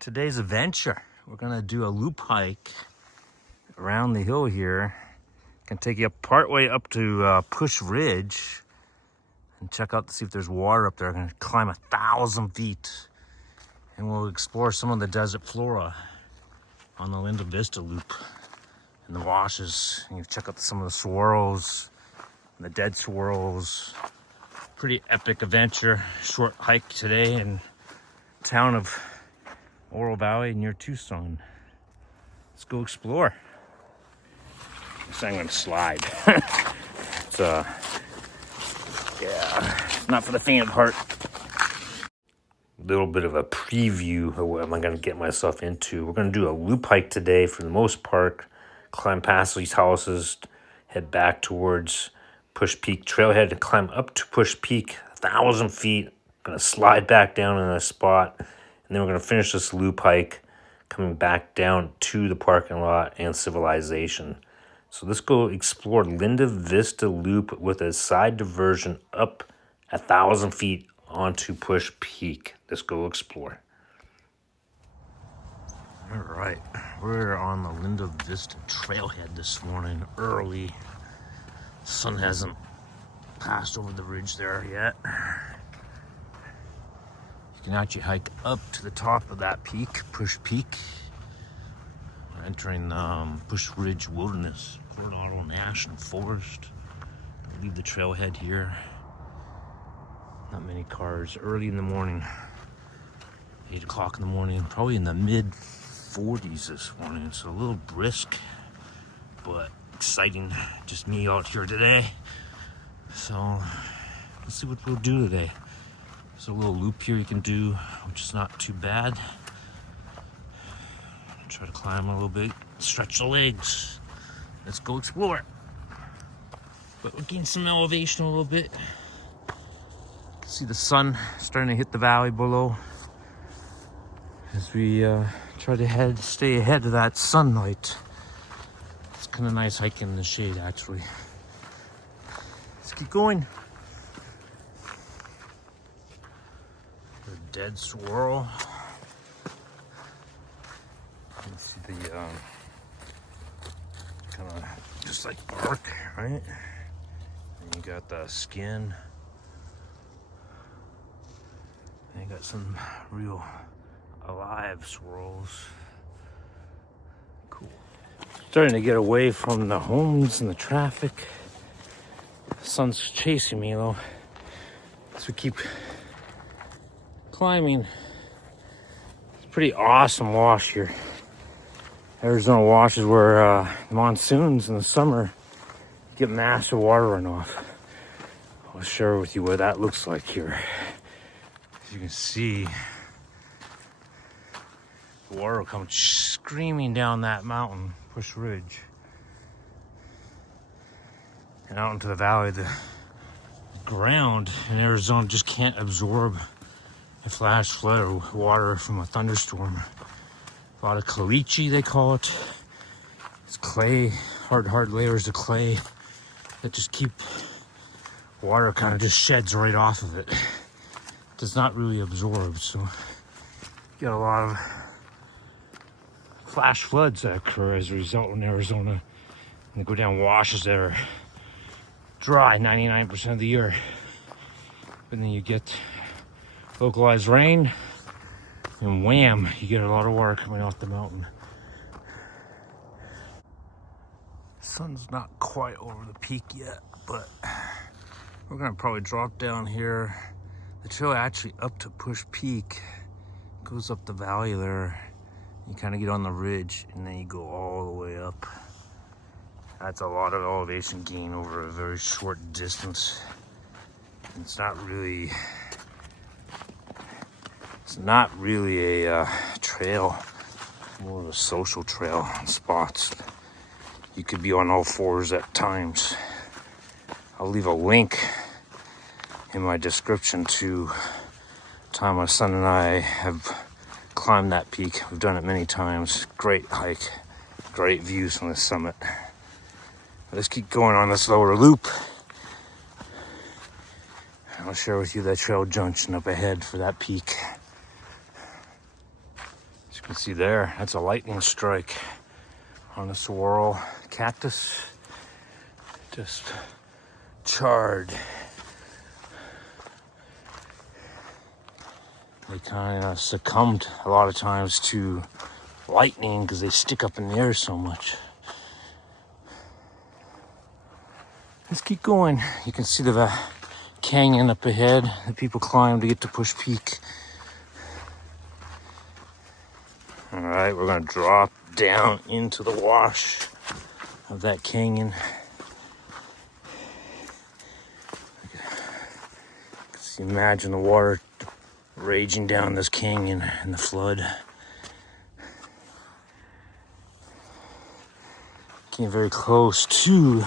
Today's adventure, we're gonna do a loop hike around the hill here. Gonna take you up partway up to Pusch Ridge and check out to see if there's water up there. I'm gonna climb 1,000 feet and we'll explore some of the desert flora on the Linda Vista Loop and the washes. And you check out some of the swirls and the dead swirls. Pretty epic adventure, short hike today in town of Oro Valley near Tucson. Let's go explore. So I'm gonna slide. It's not for the faint of heart. A little bit of a preview of what am I gonna get myself into. We're gonna do a loop hike today for the most part. Climb past these houses, head back towards Pusch Peak trailhead and climb up to Pusch Peak, 1,000 feet. Gonna slide back down in a spot. And then we're going to finish this loop hike coming back down to the parking lot and civilization. So let's go explore Linda Vista Loop with a side diversion up 1,000 feet onto Pusch Peak. Let's go explore. All right, we're on the Linda Vista trailhead this morning early. Sun hasn't passed over the ridge there yet. You can actually hike up to the top of that peak, Pusch Peak. We're entering Pusch Ridge Wilderness, Colorado National Forest. Leave the trailhead here. Not many cars. Early in the morning, 8 o'clock in the morning, probably in the mid 40s this morning. So a little brisk, but exciting. Just me out here today. So let's see what we'll do today. There's a little loop here you can do, which is not too bad. Try to climb a little bit, stretch the legs. Let's go explore. But we're getting some elevation a little bit. You can see the sun starting to hit the valley below as we try to stay ahead of that sunlight. It's kind of nice hiking in the shade, actually. Let's keep going. Dead swirl. You can see the kind of just like bark, right? And you got the skin. And you got some real alive swirls. Cool. Starting to get away from the homes and the traffic. The sun's chasing me though, as we keep climbing. It's a pretty awesome wash here. Arizona washes where monsoons in the summer get massive water runoff. I'll share with you what that looks like here. As you can see, the water will come screaming down that mountain, Pusch Ridge, and out into the valley. The ground in Arizona just can't absorb a flash flood of water from a thunderstorm. A lot of caliche, they call it. It's clay, hard layers of clay that just keep water, kind of just sheds right off of it. Does not really absorb, so you get a lot of flash floods that occur as a result in Arizona. And they go down washes that are dry 99% of the year. And then you get localized rain, and wham, you get a lot of water coming off the mountain. Sun's not quite over the peak yet, but we're gonna probably drop down here. The trail actually up to Pusch Peak goes up the valley there. You kind of get on the ridge and then you go all the way up. That's a lot of elevation gain over a very short distance. It's not really a trail, more of a social trail in spots. You could be on all fours at times. I'll leave a link in my description to the time my son and I have climbed that peak. We've done it many times. Great hike, great views from the summit. Let's keep going on this lower loop. I'll share with you that trail junction up ahead for that peak. As You see there, that's a lightning strike on a saguaro cactus. Just charred. They kind of succumbed a lot of times to lightning because they stick up in the air so much. Let's keep going. You can see the canyon up ahead that people climb to get to Pusch Peak. All right, we're gonna drop down into the wash of that canyon. Just imagine the water raging down this canyon in the flood. Getting very close to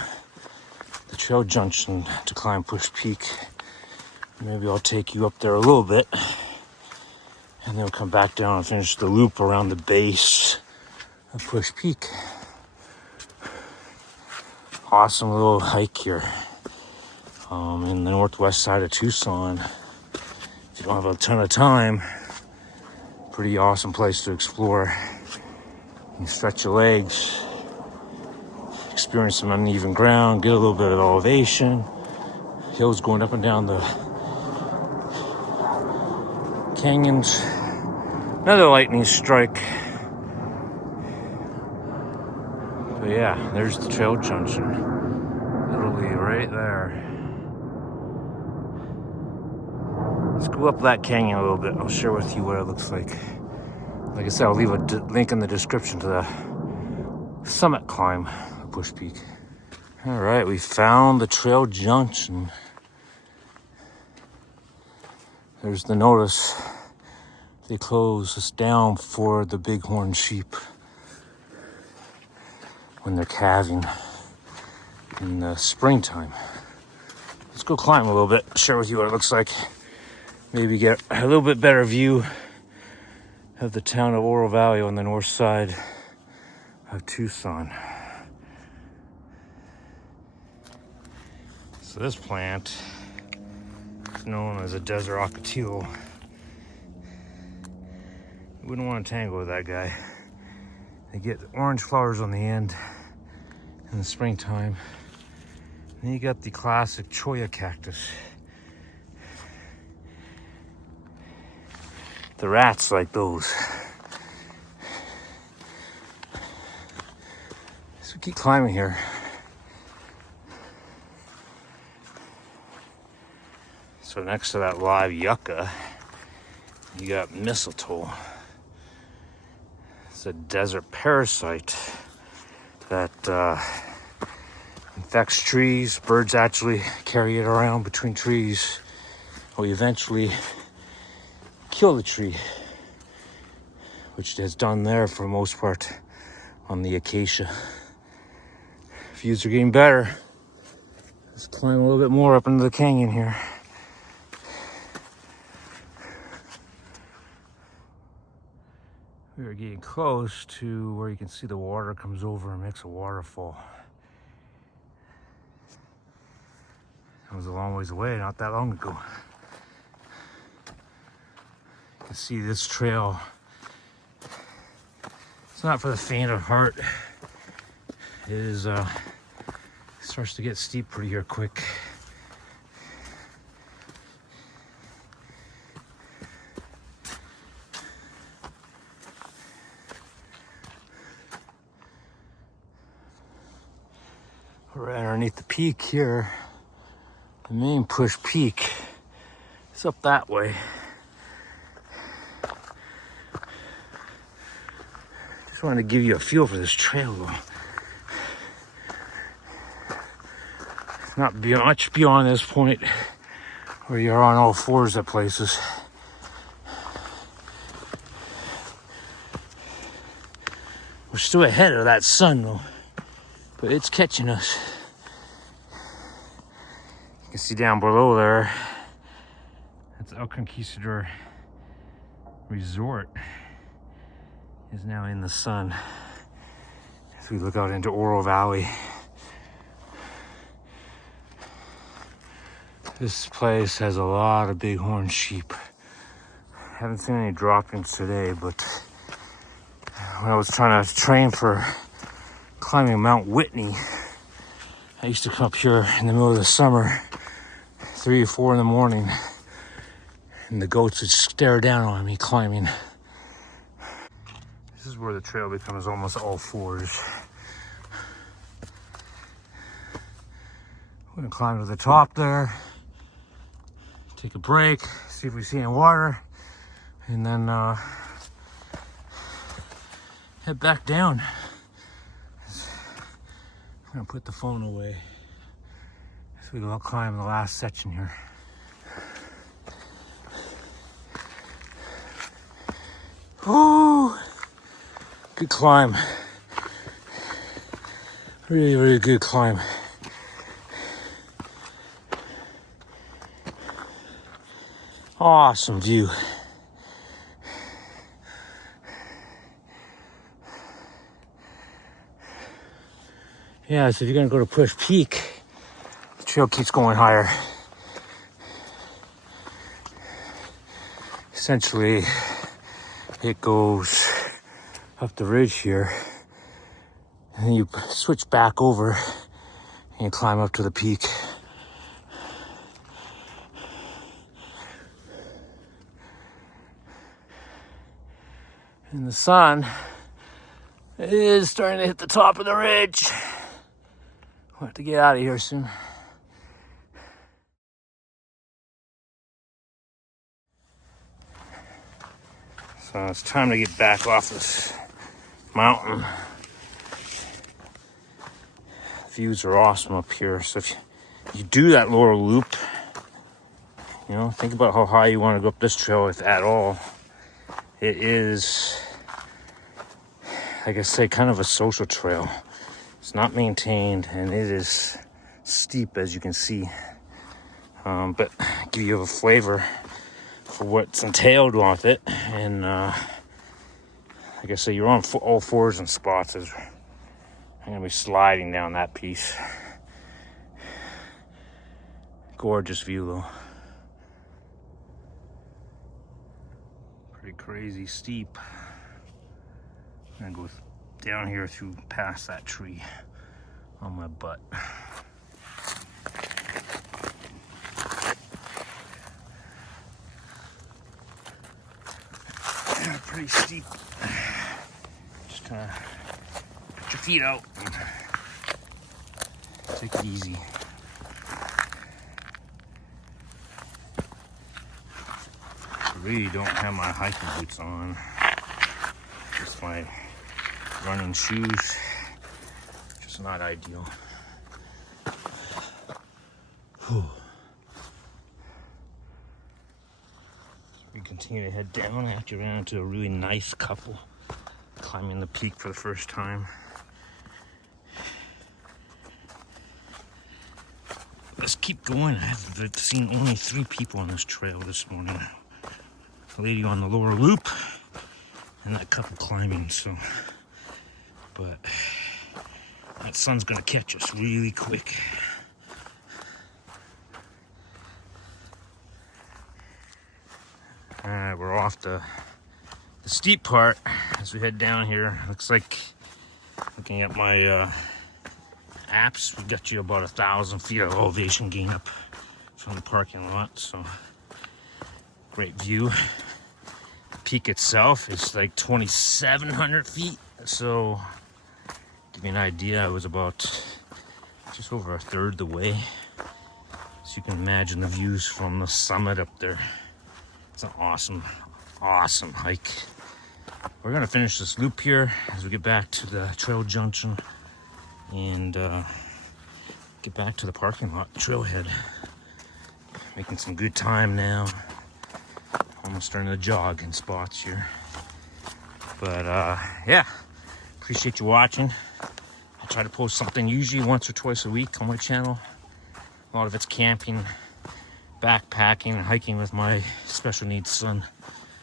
the trail junction to climb Pusch Peak. Maybe I'll take you up there a little bit and then we'll come back down and finish the loop around the base of Pusch Peak. Awesome little hike here in the northwest side of Tucson. If you don't have a ton of time, pretty awesome place to explore. You stretch your legs, experience some uneven ground, get a little bit of elevation. Hills going up and down the canyons. Another lightning strike. But yeah, there's the trail junction. Literally right there. Let's go up that canyon a little bit. I'll share with you what it looks like. Like I said, I'll leave a link in the description to the summit climb of Pusch Peak. All right, we found the trail junction. There's the notice. They close us down for the bighorn sheep when they're calving in the springtime. Let's go climb a little bit, share with you what it looks like. Maybe get a little bit better view of the town of Oro Valley on the north side of Tucson. So this plant is known as a desert ocotillo. You wouldn't want to tangle with that guy. They get orange flowers on the end in the springtime. And then you got the classic cholla cactus. The rats like those. So keep climbing here. So next to that live yucca, you got mistletoe. It's a desert parasite that infects trees. Birds actually carry it around between trees. Will eventually kill the tree, which it has done there for the most part on the acacia. Views are getting better. Let's climb a little bit more up into the canyon here. We are getting close to where you can see the water comes over and makes a waterfall. That was a long ways away, not that long ago. You can see this trail. It's not for the faint of heart. It is starts to get steep pretty here quick. Right underneath the peak here, the main Pusch Peak is up that way. Just wanted to give you a feel for this trail though. It's not much beyond this point where you're on all fours at places. We're still ahead of that sun though, but it's catching us. You can see down below there, that's El Conquistador Resort is now in the sun. As we look out into Oro Valley. This place has a lot of bighorn sheep. Haven't seen any droppings today, but when I was trying to train for climbing Mount Whitney, I used to come up here in the middle of the summer, 3 or 4 in the morning, and the goats would stare down on me climbing. This is where the trail becomes almost all fours. We're gonna climb to the top there, take a break, see if we see any water, and then head back down. I'm gonna put the phone away so we can climb the last section here. Ooh, good climb. Really, really good climb. Awesome view. Yeah, so if you're gonna go to Pusch Peak, the trail keeps going higher. Essentially, it goes up the ridge here, and then you switch back over and you climb up to the peak. And the sun is starting to hit the top of the ridge. We'll have to get out of here soon. So it's time to get back off this mountain. Views are awesome up here. So if you do that Oro Loop, you know, think about how high you want to go up this trail, if at all. It is, like I say, kind of a social trail. It's not maintained, and it is steep, as you can see. But give you a flavor for what's entailed with it. And like I say, you're on all fours in spots. I'm gonna be sliding down that piece. Gorgeous view though. Pretty crazy steep. I'm gonna go down here through past that tree on my butt. Yeah, pretty steep. Just kind of put your feet out and take it easy. I really don't have my hiking boots on. Just my running shoes. Just not ideal. Whew. We continue to head down. I actually ran into a really nice couple climbing the peak for the first time. Let's keep going. I've seen only 3 people on this trail this morning. A lady on the lower loop and that couple climbing, so. But that sun's gonna catch us really quick. Alright, we're off the steep part as we head down here. Looks like, looking at my apps, we got you about 1,000 feet of elevation gain up from the parking lot, so great view. The peak itself is like 2,700 feet, so give you an idea, I was about just over 1/3 the way. So you can imagine the views from the summit up there. It's an awesome, awesome hike. We're gonna finish this loop here as we get back to the trail junction and get back to the parking lot trailhead. Making some good time now. Almost starting to jog in spots here. But yeah, appreciate you watching. I try to post something usually once or twice a week on my channel. A lot of it's camping, backpacking, and hiking with my special needs son.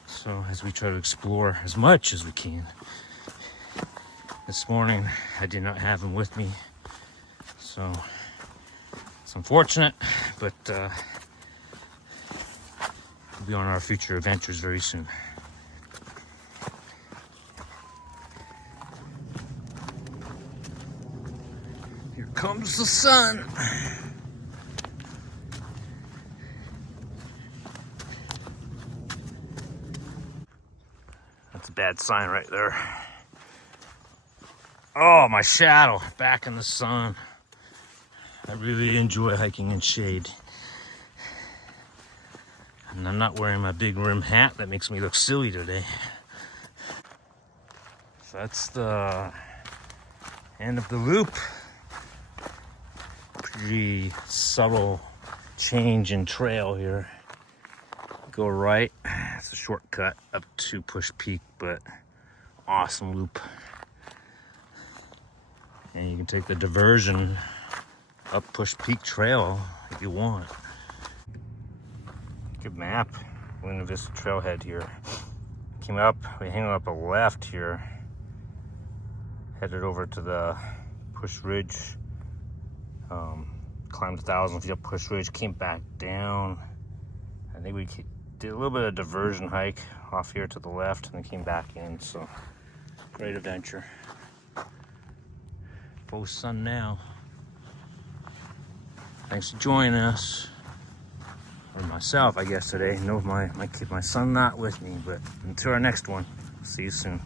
So as we try to explore as much as we can. This morning, I did not have him with me. So it's unfortunate, but we'll be on our future adventures very soon. comes the sun. That's a bad sign right there. Oh, my shadow back in the sun. I really enjoy hiking in shade. And I'm not wearing my big rim hat. That makes me look silly today. So that's the end of the loop. Pretty subtle change in trail here. Go right. It's a shortcut up to Pusch Peak, but awesome loop. And you can take the diversion up Pusch Peak Trail if you want. Good map. Linda Vista trailhead here. Came up, we hang up a left here. Headed over to the Pusch Ridge. Climbed 1,000 feet up Pusch Ridge, came back down. I think we did a little bit of diversion hike off here to the left and then came back in, so great adventure. Full sun now. Thanks for joining us. Or myself, I guess, today. No, my son not with me, but until our next one, see you soon.